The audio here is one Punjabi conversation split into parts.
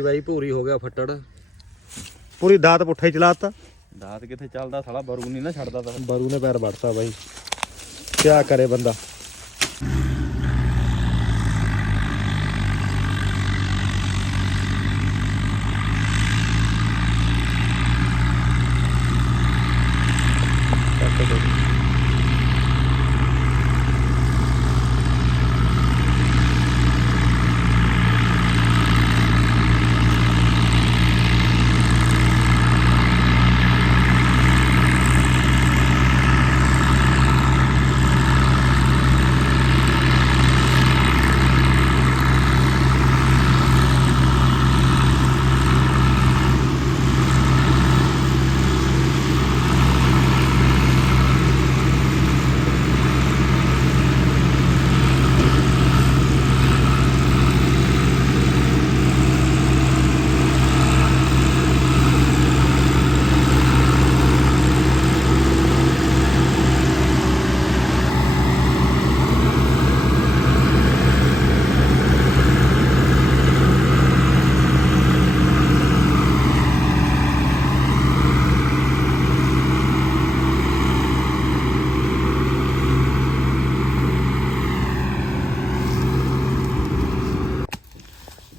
ਜੀ ਬਾਈ ਭੂਰੀ ਹੋ ਗਿਆ ਫੱਟੜ। ਪੂਰੀ ਦਾਤ ਪੁੱਠਾ ਹੀ ਚਲਾਤਾ ਦਾਤ ਕਿੱਥੇ ਚੱਲਦਾ ਸਾਲਾ ਬਰੂ ਨਹੀਂ ਨਾ ਛੱਡਦਾ ਤਾਂ। ਬਰੂ ਨੇ ਪੈਰ ਵੜਤਾ ਬਾਈ। ਕਿਆ ਕਰੇ ਬੰਦਾ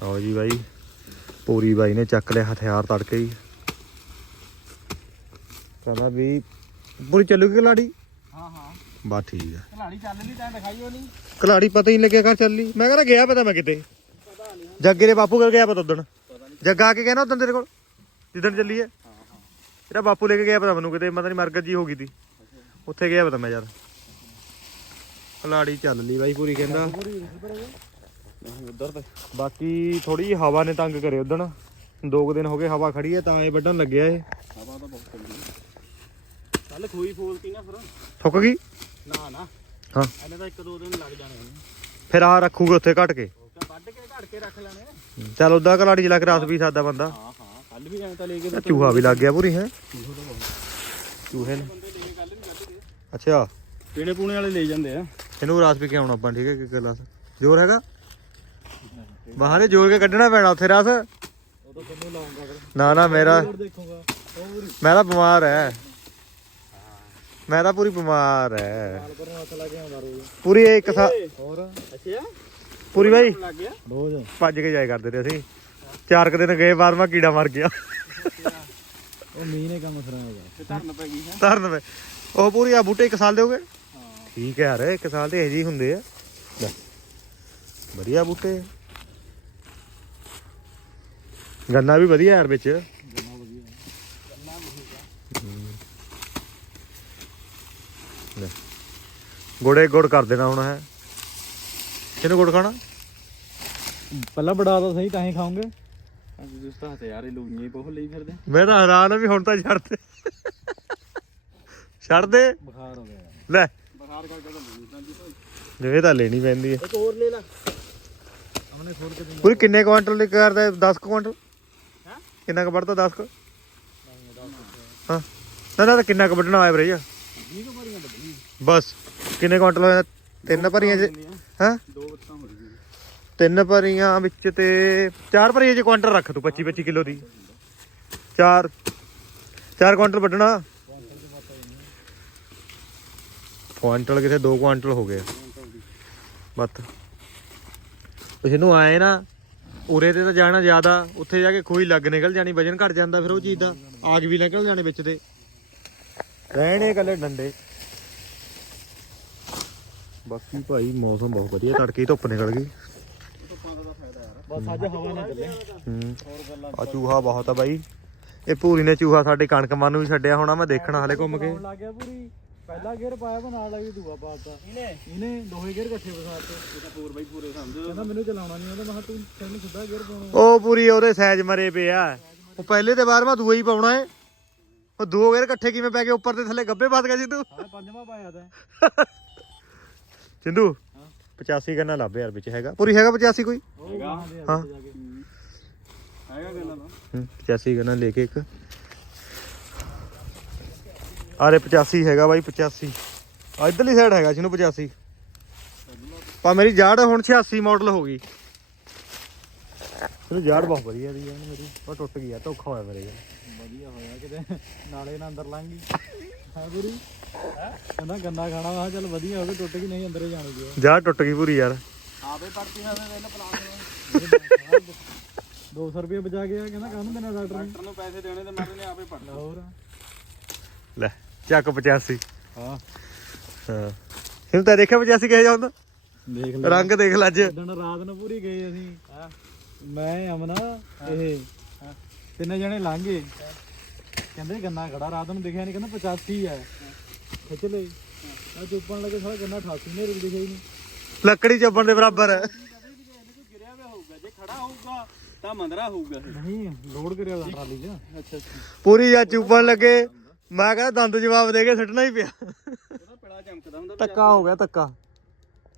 ਆਓ ਜੀ ਬਾਈ ਪੂਰੀ ਬਾਈ ਨੇ ਚੱਕ ਲਿਆ ਹਥਿਆਰ ਤੜਕੇ ਹੀ। ਕਹਿੰਦਾ ਵੀ ਪੂਰੀ ਚੱਲੂਗੀ ਕਲਾੜੀ ਹਾਂ ਹਾਂ। ਬਾ ਠੀਕ ਆ। ਖਲਾੜੀ ਚੱਲ ਨਹੀਂ ਤਾਂ ਦਿਖਾਈਓ ਨਹੀਂ। ਕਲਾੜੀ ਪਤਾ ਹੀ ਨਹੀਂ ਲੱਗਿਆ ਘਰ ਚੱਲੀ। ਮੈਂ ਕਹਿੰਦਾ ਗਿਆ ਪਤਾ ਮੈਂ ਕਿਤੇ। ਜੱਗੇ ਦੇ ਬਾਪੂ ਕੋਲ ਗਿਆ ਪਤਾ ਉਦਣ। ਜੱਗਾ ਆ ਕੇ ਕਹਿੰਦਾ ਉਦਣ ਤੇਰੇ ਕੋਲ? ਜਿੱਦਣ ਚੱਲੀ ਹੈ ਤੇਰਾ ਬਾਪੂ ਲੈ ਕੇ ਗਿਆ ਪਤਾ ਮੈਨੂੰ ਕਿਤੇ ਪਤਾ ਨਹੀਂ ਮਰਗਤ ਜੀ ਹੋ ਗਈ ਤੀ। ਉੱਥੇ ਗਿਆ ਪਤਾ ਮੈਂ ਯਾਰ। ਕਲਾੜੀ ਚੱਲ ਲਈ ਬਾਈ ਪੂਰੀ ਕਹਿੰਦਾ। ਉਧਰ ਤੇ। ਬਾਕੀ ਥੋੜੀ ਜਿਹੀ ਹਵਾ ਨੇ ਤੰਗ ਕਰੇ ਉਦਣ ਦੋ ਕੁ ਦਿਨ ਹੋ ਗਏ ਹਵਾ ਖੜੀ ਹੈ ਤਾਂ ਇਹ ਵੱਢਣ ਲੱਗਿਆ ਇਹ। ਹਵਾ ਤਾਂ ਬਹੁਤ ਚੰਗੀ ਕੱਲ ਖੋਈ ਫੋਲਤੀ ਨਾ ਫਿਰ? ਥੁੱਕ ਗਈ? ਨਾ ਨਾ। ਹਾਂ। ਇਹਨੇ ਤਾਂ ਇੱਕ ਦੋ ਦਿਨ ਲੱਗ ਜਾਣੇ ਨੇ। ਫਿਰ ਆ ਰੱਖੂਗਾ ਉੱਥੇ ਘਟ ਕੇ? ਵੱਢ ਕੇ ਘੜ ਕੇ ਰੱਖ ਲੈਣੇ ਚੱਲ ਉਦਾਂ ਕਲਾੜੀ ਚਲਾ ਕੇ ਵੀ ਸਕਦਾ ਬੰਦਾ। ਹਾਂ ਹਾਂ ਕੱਲ ਵੀ ਐਂ ਤਾਂ ਲੈ ਕੇ ਚੂਹਾ ਵੀ ਲੱਗ ਗਿਆ ਪੂਰੀ ਹੈ? ਚੂਹੇ ਨੇ। ਅੱਛਾ। ਪੀਣੇ ਪੂਣੇ ਵਾਲੇ ਲੈ ਜਾਂਦੇ ਆ। ਇਹਨੂੰ ਰਾਸ ਵੀ ਕੇ ਆਉਣਾ ਆਪਾਂ ਠੀਕ ਹੈ ਕਿ ਗਲਾਸ ਜ਼ੋਰ ਹੈਗਾ? ਬਾਹਰੇ ਜ਼ੋਰ ਕੇ ਕੱਢਣਾ ਪੈਣਾ ਉੱਥੇ ਰਸ। ਉਹ ਤਾਂ ਲਾਉਂਗਾ ਨਾ ਨਾ, ਮੇਰਾ ਦੇਖੂਗਾ ਮੈਂ ਤਾਂ ਬਿਮਾਰ ਹੈ ਮੈਂ ਤਾਂ ਪੂਰੀ ਬਿਮਾਰ ਹੈ ਪਰ ਹੱਥ ਲਾ ਕੇ ਆਉਂਦਾ ਰੋਜ਼ ਪੂਰੀ ਇਹ ਇੱਕ ਸਾ ਹੋਰ ਅੱਛਾ ਪੂਰੀ ਬਾਈ। ਲੱਗ ਗਿਆ ਰੋਜ਼ ਭੱਜ ਕੇ ਜਾਇਆ ਕਰਦੇ ਤੇ ਅਸੀਂ। ਚਾਰ ਕੁ ਦਿਨ ਗਏ ਬਾਅਦ ਮੈਂ ਕੀੜਾ ਮਰ ਗਿਆ। ਉਹ ਮੀਂਹ ਨੇ ਕੰਮ ਖਰਾਬ ਹੋਇਆ ਤੇ ਧਰਨ ਪੈ ਗਈ ਹੈ ਧਰਨ ਵੇ ਉਹ ਪੂਰੀ ਆ ਬੂਟੇ ਇੱਕ ਸਾਲ ਦੇ ਹੋ ਗਏ। ਠੀਕ ਹੈ ਯਾਰ, ਇੱਕ ਸਾਲ ਦੇ ਇਹ ਜੀ ਹੁੰਦੇ ਆ। ਲੈ, ਵਧੀਆ ਬੂਟੇ। ਗੰਨਾ ਵੀ ਵਧੀਆ ਯਾਰ ਵਿੱਚ। ਵਧੀਆ ਗੁੜੇ ਗੁੜ ਕਰ ਦੇਣਾ ਹੁਣ ਹੈ। ਕਿਹਨੂੰ ਗੁੜ ਖਾਣਾ? ਪਹਿਲਾਂ ਬੜਾ ਤਾਂ ਸਹੀ ਤਾਂ ਹੀ ਖਾਓਗੇ। ਅੱਜ ਜਿਸ ਤਾਂ ਹਥਿਆਰ ਹੀ ਲੂਈਆਂ ਹੀ ਬਹੁਤ ਲਈ ਫਿਰਦੇ। ਮੈਂ ਤਾਂ ਹੈਰਾਨ ਆ ਵੀ ਹੁਣ ਤਾਂ ਛੱਡ ਦੇ। ਛੱਡ ਦੇ। ਬੁਖਾਰ ਹੋ ਗਿਆ ਲੈ। ਬੁਖਾਰ ਕਰਕੇ ਤਾਂ ਲੂਈ ਤਾਂ ਜੀ ਜਿਵੇਂ ਤਾਂ ਲੈਣੀ ਪੈਂਦੀ ਹੈ। ਇੱਕ ਹੋਰ ਲੈ ਲੈ। ਆਪਣੇ ਖੋਲ ਕੇ ਪੂਰੀ ਕਿੰਨੇ ਕੁਆਂਟਲ ਦੀ ਕਰਦਾ 10 ਕੁਆਂਟਲ? ਕਿੰਨਾ ਕੁ ਵੱਢਦਾ 10 ਕੁ? ਹਾਂ। ਨਾ ਨਾ, ਤਾਂ ਕਿੰਨਾ ਕੁ ਵੱਢਣਾ ਆਇਆ ਵੀਰੇ ਬਸ। ਕਿੰਨੇ ਕੁਆਂਟਲ ਹੋਇਆ? ਤਿੰਨ ਭਰੀਆਂ ਚ ਹਾਂ? ਦੋ ਬੱਤਾਂ ਹੋ ਰਹੀਆਂ ਤਿੰਨ ਭਰੀਆਂ ਵਿੱਚ ਤੇ ਚਾਰ ਭਰੀਆਂ ਚ ਕੁਆਂਟਲ ਰੱਖ ਤੂੰ 25 25 ਕਿਲੋ ਦੀ। ਚਾਰ। ਚਾਰ ਕੁਆਂਟਲ ਵੱਢਣਾ। ਕੁਆਂਟਲ ਕਿਥੇ? 2 ਕੁਆਂਟਲ ਹੋ ਗਏ। ਬੱਤ। ਕੁਛ ਨੂੰ ਆਏ ਨਾ ਉਰੇ ਤੇ ਤਾਂ ਜਾਣਾ ਜ਼ਿਆਦਾ ਉੱਥੇ ਜਾ ਕੇ ਖੋਈ ਲੱਗ ਨਿਕਲ ਜਾਣੀ ਵਜਨ ਘਟ ਜਾਂਦਾ ਫਿਰ ਉਹ ਚੀਜ਼ ਦਾ ਆਗ ਵੀ ਨਿਕਲ ਜਾਣੇ ਵਿੱਚ ਤੇ। ਰਹਿਣੇ ਇਕੱਲੇ ਡੰਡੇ। ਬਾਕੀ ਭਾਈ ਮੌਸਮ ਬਹੁਤ ਵਧੀਆ ਤੜਕੇ ਧੁੱਪ ਨਿਕਲ ਗਈ। ਬਸ ਅੱਜ ਹਵਾ ਨਾ ਚੱਲੇ। ਹੂੰ ਆ ਚੂਹਾ ਬਹੁਤ ਆ ਬਾਈ। ਇਹ ਭੂਰੀ ਨੇ ਚੂਹਾ ਸਾਡੇ ਕਣਕ ਮਨ ਨੂੰ ਵੀ ਛੱਡਿਆ ਹੋਣਾ ਮੈਂ ਦੇਖਣਾ ਹਲੇ ਘੁੰਮ ਕੇ। ਆਉਣ ਲੱਗ ਗਿਆ ਪੂਰੀ ਪਹਿਲਾ ਗੇਅਰ ਪਾਇਆ ਵਾ ਨਾਲ ਲੱਗੀ ਦੂਆ ਪਾਤਾ ਇਹਨੇ? ਇਹਨੇ ਦੋਹੇ ਗੇਅਰ ਇਕੱਠੇ ਵਸਾਤੇ ਇਹ ਤਾਂ ਪੂਰ ਬਾਈ ਪੂਰੇ ਸਮਝ। ਕਹਿੰਦਾ ਮੈਨੂੰ ਚਲਾਉਣਾ ਨਹੀਂ ਆਉਂਦਾ ਮੈਂ ਕਿਹਾ ਤੂੰ ਤੈਨੂੰ ਸਿੱਧਾ ਗੇਅਰ ਪਾਉਣਾ। ਉਹ ਪੂਰੀ ਉਹਦੇ ਸਾਈਜ਼ ਮਰੇ ਪਿਆ ਉਹ ਪਹਿਲੇ ਤੇ ਬਾਅਦ ਮੈਂ ਦੂਆ ਹੀ ਪਾਉਣਾ ਏ। ਉਹ ਦੋ ਗੇਰ ਇਕੱਠੇ ਕਿਵੇਂ ਪੈ ਗਏ ਉੱਪਰ ਤੇ ਥੱਲੇ ਗੱਬੇ ਵੱਧ ਗਿਆ ਸਿੱਧੂ। ਹਾਂ ਪੰਜਵਾਂ ਪਾਇਆ ਤਾਂ। ਸਿੰਧੂ ਹਾਂ। 85 ਗੰਨਾ ਲੱਭ ਯਾਰ ਵਿੱਚ ਹੈਗਾ। ਪੂਰੀ ਹੈਗਾ 85 ਕੋਈ? ਹੈਗਾ। ਹਾਂ। ਹੈਗਾ ਹੂੰ 85 ਗੰਨਾ ਲੈ ਕੇ ਇੱਕ। ਆਰੇ 85 ਹੈਗਾ ਬਾਈ 85 ਆ ਇਧਰਲੀ ਸਾਈਡ ਹੈਗਾ ਜਿਹਨੂੰ 85 ਪਰ ਮੇਰੀ ਜਾੜ ਹੁਣ 86 ਮਾਡਲ ਹੋ ਗਈ। ਇਹਨੂੰ ਜਾੜ ਬਹੁਤ ਵਧੀਆ ਦੀ ਆ ਮੇਰੀ। ਉਹ ਟੁੱਟ ਗਈ ਆ ਧੋਖਾ ਹੋਇਆ ਮੇਰੇ ਨਾਲ ਵਧੀਆ ਹੋਇਆ ਕਿਤੇ। ਨਾਲੇ ਨਾਲ ਅੰਦਰ ਲੰਘ ਗਈ। ਹਾਂ ਗੁਰੂ। ਕਹਿੰਦਾ ਗੰਨਾ ਖਾਣਾ ਵਾ ਚੱਲ ਵਧੀਆ ਹੋ ਗਿਆ ਟੁੱਟ ਗਈ ਨਹੀਂ ਅੰਦਰੇ ਜਾਣ ਗਿਆ ਜਾੜ ਟੁੱਟ ਗਈ ਪੂਰੀ ਯਾਰ। ਆਪੇ ਪੜਤੀ ਹਾਂ ਇਹਨੇ ਪਲਾਨ 200 ਰੁਪਏ ਬਚਾ ਗਿਆ ਕਹਿੰਦਾ ਕਾਹਨੂੰ ਦੇਣਾ ਡਾਕਟਰ ਨੇ? ਡਾਕਟਰ ਨੂੰ ਪੈਸੇ ਦੇਣੇ ਤੇ ਮੈਂ ਨੇ ਆਪੇ ਪੜ ਹੋਰ। ਲੈ। ਚੱਕ 85 ਹਾਂ। ਹਾਂ। ਇਹਨੂੰ ਤਾਂ ਦੇਖਿਆ 85 ਕਿਹੋ ਜਿਹਾ ਹੁੰਦਾ? ਦੇਖ ਰੰਗ ਦੇਖ ਲੈ ਅੱਜ। ਦਿਨ ਰਾਤ ਨੂੰ ਪੂਰੀ ਗਏ ਅਸੀਂ। ਹਾਂ। ਮੈਂ ਅਮਨਾ ਇਹ ਤਿੰਨੇ ਜਣੇ ਲੰਘੇ। ਕਹਿੰਦੇ ਗੰਨਾ ਖੜਾ ਰਾਤ ਨੂੰ ਦਿਖਿਆ ਨਹੀਂ ਕਹਿੰਦਾ 85 ਹੈ ਖਿੱਚ ਲਈ। ਆ ਚੁੱਪਣ ਲੱਗੇ ਸਾਰਾ ਗੰਨਾ 88 ਨੇ ਦਿਖਿਆ ਹੀ ਨਹੀਂ ਲੱਕੜੀ ਚੱਬਣ ਦੇ ਬਰਾਬਰ। ਹੈ ਗਿਰਿਆ ਹੋਇਆ ਹੋਊਗਾ ਜੇ ਖੜਾ ਹੋਊਗਾ ਤਾਂ ਮੰਦਰਾ ਹੋਊਗਾ ਨਹੀਂ ਲੋਡ ਕਰਿਆ ਉਹਦਾ ਟਰਾਲੀ 'ਚ। ਅੱਛਾ ਅੱਛਾ। ਪੂਰੀ ਆ ਚੁੱਪਣ ਲੱਗੇ। ਮੈਂ ਕਹਿੰਦਾ ਦੰਦ ਜਵਾਬ ਦੇ ਕੇ ਸੁੱਟਣਾ ਹੀ ਪਿਆ। ਉਹਦਾ ਪਿਲਾ ਚਮਕਦਾ ਹੁੰਦਾ ਧੱਕਾ ਹੋ ਗਿਆ ਧੱਕਾ।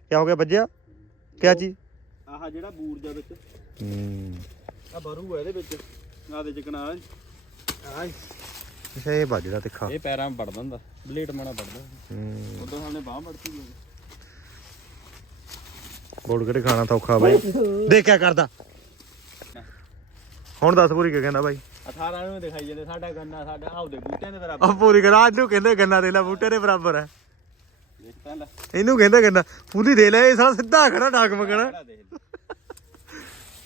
ਕੀ ਹੋ ਗਿਆ ਵੱਜਿਆ? ਕਿਆ ਚੀਜ਼? ਆਹ ਜਿਹੜਾ ਬੂਰ ਦੇ ਵਿੱਚ। ਹੂੰ। ਆ ਬਰੂ ਹੈ ਇਹਦੇ ਵਿੱਚ। ਆ ਦੇ ਚਕਨਾ ਆ ਅੱਛਾ ਇਹ ਵੱਜਦਾ ਤਿੱਖਾ। ਇਹ ਪੈਰਾਂ 'ਚ ਵੜ ਦਿੰਦਾ ਬਲੇਡ ਮਾਣਾ ਵੜਦਾ। ਹੂੰ। ਉਦੋਂ ਸਾਹਮਣੇ ਬਾਹ ਵੜਤੀ ਹੋਈ ਗੋਲ ਗੱਡੇ ਖਾਣਾ ਤਾਂ ਔਖਾ ਬਾਈ। ਦੇਖ ਕਿਆ ਕਰਦਾ। ਹੁਣ ਦੱਸ ਪੂਰੀ ਕੀ ਕਹਿੰਦਾ ਬਾਈ? 18 ਨੂੰ ਦਿਖਾਈ ਜਾਂਦੇ ਸਾਡਾ ਗੰਨਾ ਸਾਡਾ ਆਉਦੇ ਬੂਟਿਆਂ ਦੇ ਤਰ੍ਹਾਂ ਆ ਪੂਰੀ ਕਰਾ ਇਹਨੂੰ ਕਹਿੰਦੇ ਗੰਨਾ ਦੇ ਲੈ ਬੂਟੇ ਦੇ ਬਰਾਬਰ ਹੈ। ਦੇਖ ਤਾਂ ਲੈ। ਇਹਨੂੰ ਕਹਿੰਦੇ ਗੰਨਾ ਪੂਰੀ ਦੇ ਲੈ ਇਹ ਸਾਲਾ ਸਿੱਧਾ ਖੜਾ ਡਾਕ ਮੰਗਣਾ।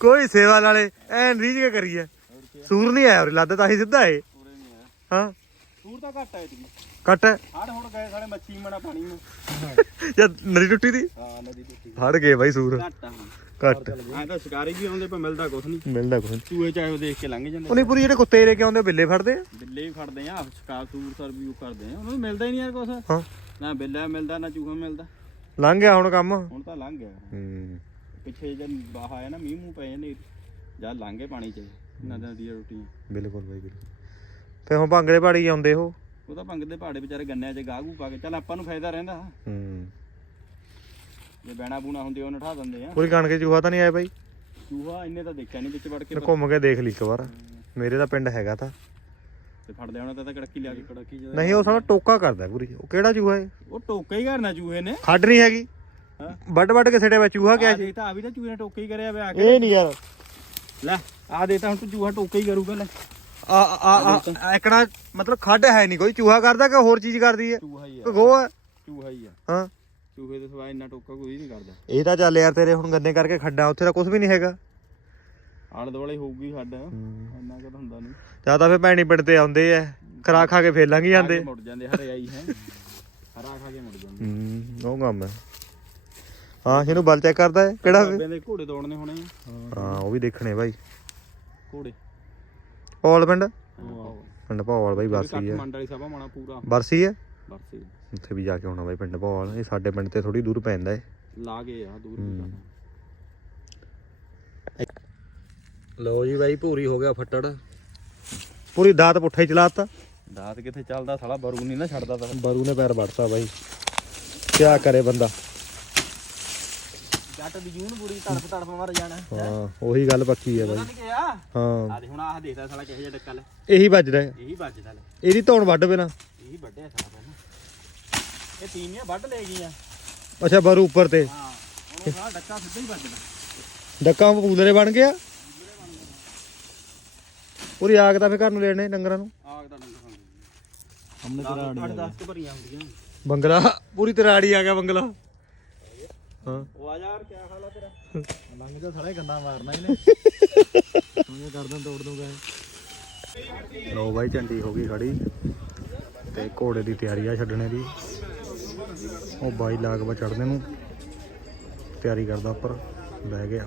ਕੋਈ ਸੇਵਾ ਵਾਲੇ ਐਨ ਰੀਝ ਕੇ ਕਰੀਏ। ਸੂਰ ਨਹੀਂ ਆਇਆ ਉਰੇ ਲੱਦ ਤਾਂ ਹੀ ਸਿੱਧਾ ਏ ਹਾਂ। ਸੂਰ ਤਾਂ ਘੱਟ ਆਇਆ ਜੀ ਕੱਟ ਹੜ ਹੁਣ ਗਏ ਸਾਲੇ ਮੱਛੀ ਮਣਾ ਪਾਣੀ ਨੂੰ। ਜਦ ਨਦੀ ਟੁੱਟੀ ਦੀ? ਹਾਂ ਨਦੀ ਟੁੱਟੀ। ਫੜ ਗਏ ਬਾਈ ਸੂਰ। ਘੱਟ ਆ ਹੁਣ। ਘੱਟ। ਐਂ ਤਾਂ ਸ਼ਿਕਾਰੀ ਵੀ ਆਉਂਦੇ ਪਰ ਮਿਲਦਾ ਕੁਛ ਨਹੀਂ। ਮਿਲਦਾ ਨੀ। ਚੂਹੇ ਚਾਹੇ ਉਹ ਦੇਖ ਕੇ ਲੰਘ ਜਾਂਦੇ। ਉਹਨੇ ਪੂਰੀ ਜਿਹੜੇ ਕੁੱਤੇ ਲੈ ਕੇ ਆਉਂਦੇ ਉਹ ਬਿੱਲੇ ਫੜਦੇ ਆ? ਬਿੱਲੇ ਵੀ ਫੜਦੇ ਆ ਸ਼ਿਕਾਰ ਸੂਰ ਸਰ ਵੀ ਉਹ ਕਰਦੇ ਆ। ਉਹਨਾਂ ਨੂੰ ਮਿਲਦਾ ਹੀ ਨਹੀਂ ਯਾਰ ਕੁਛ। ਹਾਂ। ਨਾ ਬਿੱਲਾ ਮਿਲਦਾ ਨਾ ਚੂਹਾ ਮਿਲਦਾ। ਲੰਘ ਗਿਆ ਹੁਣ ਕੰਮ? ਹੁਣ ਤਾਂ ਲੰਘ ਗਿਆ। ਹੂੰ। ਪਿੱਛੇ ਜਦ ਬਾਹ ਆਇਆ ਨਾ ਮੀਂਹ ਮੂੰਹ ਪਏ ਨੇ ਜਾਂ ਲੰਘੇ ਪਾਣੀ ਚ ਨਦਾਂ ਦੀ ਰੋਟੀ ਬਿਲਕੁਲ ਬਾਈ ਬਿਲਕੁਲ। ਤੇ ਹੁਣ ਭੰਗੜੇ ਪਾੜੀ ਆਉਂਦੇ ਉਹ। ਉਹ ਤਾਂ ਭੰਗ ਦੇ ਪਹਾੜੇ ਵਿਚਾਰੇ ਗੰਨਿਆਂ 'ਚ ਗਾਹ ਗੂ ਪਾ ਕੇ ਚੱਲ ਆਪਾਂ ਨੂੰ ਫਾਇਦਾ ਰਹਿੰਦਾ। ਹੂੰ। ਜੇ ਬੈਣਾ ਬੂਣਾ ਹੁੰਦੀ ਉਹ ਨਠਾ ਦਿੰਦੇ ਆ। ਪੂਰੀ ਕਣਕ ਚੂਹਾ ਤਾਂ ਨਹੀਂ ਆਇਆ ਬਾਈ? ਚੂਹਾ ਇੰਨੇ ਤਾਂ ਦੇਖਿਆ ਨਹੀਂ ਵਿੱਚ ਵੜ ਕੇ ਘੁੰਮ ਕੇ ਦੇਖ ਲਈ ਇੱਕ ਵਾਰ। ਮੇਰੇ ਦਾ ਪਿੰਡ ਹੈਗਾ ਤਾਂ। ਤੇ ਫੜਦੇ ਆਉਣਾ ਤਾਂ ਤਾਂ ਕੜਕੀ ਲਿਆ ਕੇ ਕੜਕੀ ਜਦੋਂ ਨਹੀਂ ਉਹ ਸਾਲਾ ਟੋਕਾ ਕਰਦਾ ਪੂਰੀ। ਉਹ ਕਿਹੜਾ ਚੂਹਾ ਹੈ ਉਹ ਟੋਕਾ ਹੀ ਕਰਨਾ ਚੂਹੇ ਨੇ। ਖੱਡ ਨਹੀਂ ਹੈਗੀ। ਹਾਂ। ਵੱਡ ਵੱਡ ਕੇ ਛੱਡਿਆ ਵਾ ਚੂਹਾ ਆ ਜੀ ਦੇ ਤਾਂ ਆ ਵੀ ਤਾਂ ਚੂਹੇ ਨੇ ਟੋਕਾ ਹੀ ਕਰਿਆ ਵੇ ਆ ਕੇ ਇਹ ਨਹੀਂ ਯਾਰ। ਲੈ ਆ ਦੇ ਤਾਂ ਹੁਣ ਤੂੰ ਚੂਹਾ ਟੋਕਾ ਹੀ ਕਰੂਗਾ ਲੈ। ਆ ਆ ਆ ਇਕੜਾ ਮਤਲਬ ਖੱਡ ਹੈ ਨਹੀਂ ਕੋਈ। ਚੂਹਾ ਕਰਦਾ ਕਿ ਹੋਰ ਚੀਜ਼ ਕਰਦੀ ਹੈ? ਚੂਹਾ ਹੀ ਆ। ਹੈ? ਚੂਹਾ ਹੀ ਆ। ਹਾਂ। ਚੂਹੇ ਦੇ ਸਵਾ ਇੰਨਾ ਟੋਕਾ ਕੋਈ ਨਹੀਂ ਕਰਦਾ। ਇਹ ਤਾਂ ਚੱਲ ਯਾਰ ਤੇਰੇ ਹੁਣ ਗੰਨੇ ਕਰਕੇ ਖੱਡਾ ਉੱਥੇ ਤਾਂ ਕੁਝ ਵੀ ਨਹੀਂ ਹੈਗਾ। ਆਲੇ ਦੁਆਲੇ ਹੋਊਗੀ ਹੱਡ ਇੰਨਾ ਕੁ ਤਾਂ ਹੁੰਦਾ ਨਹੀਂ। ਜਾਂ ਤਾਂ ਫੇ ਭੈਣੀ ਪਿੰਡ ਤੇ ਆਉਂਦੇ ਆ ਖਰਾ ਖਾ ਕੇ ਫੇਰ ਲੰਘ ਜਾਂਦੇ। ਮੁੜ ਜਾਂਦੇ ਹਰੇ ਆਈ ਹੈ। ਹਰਾ ਖਾ ਕੇ ਮੁੜ ਜਾਂਦੇ। ਹੂੰ ਉਹ ਕੰਮ ਹੈ ਹਾਂ ਇਹਨੂੰ ਬਲ ਚੈੱਕ ਕਰਦਾ ਹੈ ਕਿਹੜਾ ਵੇ? ਬਾਬਿਆਂ ਦੇ ਘੋੜੇ ਦੌੜਨੇ ਹੋਣੇ ਹਾਂ ਉਹ ਵੀ ਦੇਖਣੇ ਬਾਈ। ਘੋੜੇ। ਪੌਲ ਪਿੰਡ? ਪਿੰਡ ਪੌਲ ਬਾਈ ਬਰਸੀ ਹੈ ਮੰਡ ਵਾਲੀ ਸਭਾ ਮਾਣਾ ਪੂਰਾ। ਬਰਸੀ ਹੈ ਬਰਸੇ ਉੱਥੇ ਵੀ ਜਾ ਕੇ ਆਉਣਾ ਬਾਈ ਪਿੰਡ ਪੌਲ। ਇਹ ਸਾਡੇ ਪਿੰਡ ਤੇ ਥੋੜੀ ਦੂਰ ਪੈਂਦਾ ਹੈ ਲਾ ਗਏ ਆ ਦੂਰ ਵੀ ਲੋ ਜੀ ਬਾਈ ਪੂਰੀ ਹੋ ਗਿਆ ਫੱਟੜ। ਪੂਰੀ ਦਾਤ ਪੁੱਠਾ ਹੀ ਚਲਾਤਾ ਦਾਤ ਕਿੱਥੇ ਚੱਲਦਾ ਸਾਲਾ ਬਰੂ ਨਹੀਂ ਨਾ ਛੱਡਦਾ ਤਾਂ ਬਰੂ ਨੇ ਪੈਰ ਵੜਤਾ ਬਾਈ। ਕਿਆ ਕਰੇ ਬੰਦਾ। ਜੱਟ ਦੀ ਜੂਨ ਬੁਰੀ ਤੜਫ ਤੜਫ ਮਰ ਜਾਣਾ। ਹਾਂ ਉਹੀ ਗੱਲ ਪੱਕੀ ਬਾਈ। ਹਾਂ। ਆ ਦੇ ਹੁਣ ਆਹ ਦੇਖਦਾ ਸਾਲਾ ਕਿਹੋ ਜਿਹਾ ਡੱਕਾ ਲੈ। ਇਹੀ ਵੱਜਦਾ ਹੈ। ਇਹੀ ਵੱਜਦਾ ਲੈ। ਇਹਦੀ ਧੌਣ ਵੱਢ ਬਿਨਾ ਇਹੀ ਵੱਢਿਆ ਸਾਲਾ ਪਹਿਲਾਂ। ਇਹ ਤੀਨੀਆਂ ਵੱਢ ਲੈ ਗਈਆਂ। ਅੱਛਾ ਬਰੂ ਉੱਪਰ ਤੇ। ਹਾਂ ਹੁਣ ਉਹ ਸਾਲਾ ਡੱਕਾ ਸਿੱਧਾ ਹੀ ਵੱਜਦਾ ਡੱਕਾ ਪੂਲਰੇ ਬਣ ਗਿਆ। ਪੂਰੀ ਆਗ ਤਾਂ ਫੇ ਘਰ ਨੂੰ ਲੈਣੇ ਡੰਗਰਾਂ ਨੂੰ। ਆਗ ਦਾ ਡੰਗਾ ਹਮਨੇ ਤੇਰਾ ਅੱਠ 10 ਕੁ ਭਰੀਆਂ ਹੁੰਦੀਆਂ। ਬੰਗਲਾ ਪੂਰੀ ਤਰਾੜੀ ਆ ਗਿਆ ਬੰਗਲਾ। ਹਾਂ। ਉਹ ਆ ਜਾ ਯਾਰ ਕਿਆ ਹਾਲ ਆ ਤੇਰਾ? ਲੰਘ ਜਾ ਸਾਲੇ ਗੰਨਾ ਮਾਰਨਾ ਇਹਨੇ। ਉਹਨੇ ਕਰਦਾਂ ਤੋੜ ਦੂੰਗਾ ਲੋ ਬਾਈ ਝੰਡੀ ਹੋ ਗਈ ਖੜੀ। ਤੇ ਘੋੜੇ ਦੀ ਤਿਆਰੀ ਆ ਛੱਡਣੇ ਦੀ। ਉਹ ਬਾਈ ਲਾਗ ਵਾ ਚੜਨੇ ਨੂੰ। ਤਿਆਰੀ ਕਰਦਾ ਉੱਪਰ ਬਹਿ ਗਿਆ।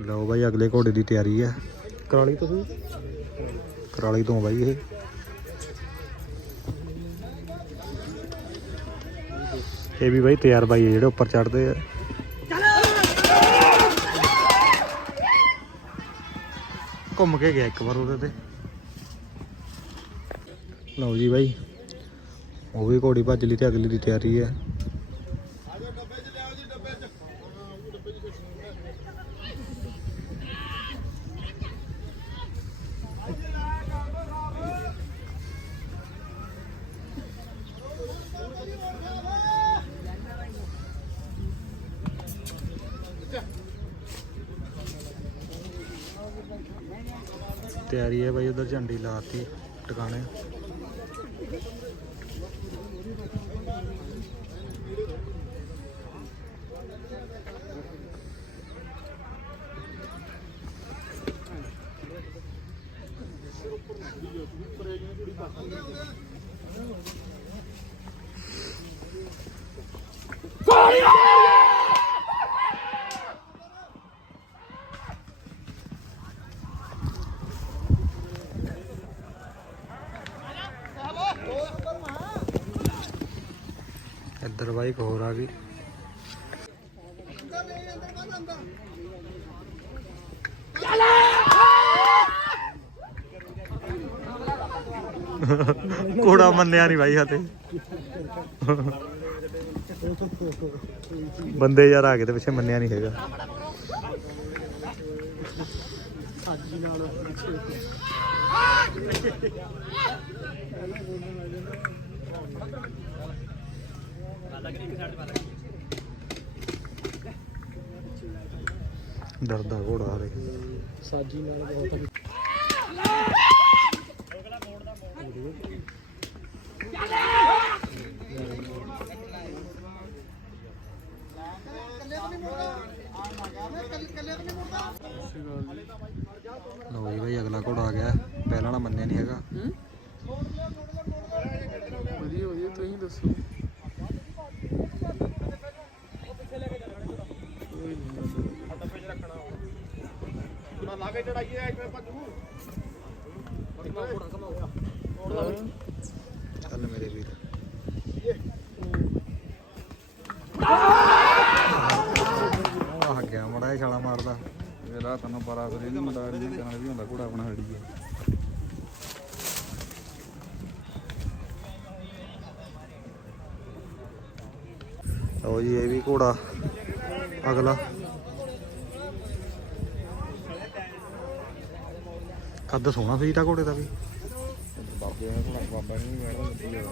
ਲਓ ਬਾਈ ਅਗਲੇ ਘੋੜੇ ਦੀ ਤਿਆਰੀ ਹੈ ਕਰਾਲੀ ਤੁਸੀਂ ਕਰਾਲੀ ਤੋਂ ਬਾਈ ਇਹ। ਇਹ ਵੀ ਬਾਈ ਤਿਆਰ ਬਾਈ ਜਿਹੜੇ ਉੱਪਰ ਚੜਦੇ ਆ। ਘੁੰਮ ਕੇ ਗਿਆ ਇੱਕ ਵਾਰ ਉਹਦੇ ਤੇ। ਲਓ ਜੀ ਬਾਈ। ਉਹ ਵੀ ਘੋੜੀ ਭੱਜ ਲਈ ਤੇ ਅਗਲੀ ਦੀ ਤਿਆਰੀ ਹੈ। ਤਿਆਰੀ ਹੈ ਬਾਈ, ਉਧਰ ਝੰਡੀ ਲਾਤੀ ਟਿਕਾਣੇ ਇੱਧਰ ਬਾਈ ਇੱਕ ਹੋਰ ਆ ਗਈ ਕੋੜਾ ਮੰਨਿਆ ਨਹੀਂ ਬਾਈ ਹਾਤੇ ਬੰਦੇ ਯਾਰ ਆ ਗਏ ਤੇ ਪਿੱਛੇ ਮੰਨਿਆ ਨਹੀਂ ਹੈਗਾ। ਡਰਦਾ ਘੋੜਾ ਹਰੇ। ਸਾਜੀ ਨਾਲ ਬਹੁਤ ਲਓ ਜੀ ਬਾਈ ਅਗਲਾ ਘੋੜਾ ਆ ਗਿਆ। ਪਹਿਲਾਂ ਵਾਲਾ ਮੰਨਿਆ ਨਹੀਂ ਹੈਗਾ ਵਧੀਆ ਵਧੀਆ ਤੁਸੀਂ ਦੱਸੋ ਚੱਲ ਮੇਰੇ ਵੀਰ ਆ ਗਿਆ ਮੜਾ ਇਹ ਛਾਲਾ ਮਾਰਦਾ ਮੇਰਾ ਤੈਨੂੰ ਪਰਾ ਫਿਰ ਇਹਨੂੰ ਮਡਾੜੀ ਦੇ ਨਾਲ ਵੀ ਹੁੰਦਾ ਘੋੜਾ ਆਪਣਾ ਹੜੀ ਹੈ ਲਓ ਜੀ, ਇਹ ਵੀ ਘੋੜਾ ਅਗਲਾ। ਕੱਦ ਸੋਹਣਾ ਸੀ ਤਾਂ ਘੋੜੇ ਦਾ ਵੀ। ਬਾਬੇ ਨੇ ਬਾਬਾ ਨੇ ਵੀ ਬੈਠਾ ਦਿੱਤੀ ਹੈ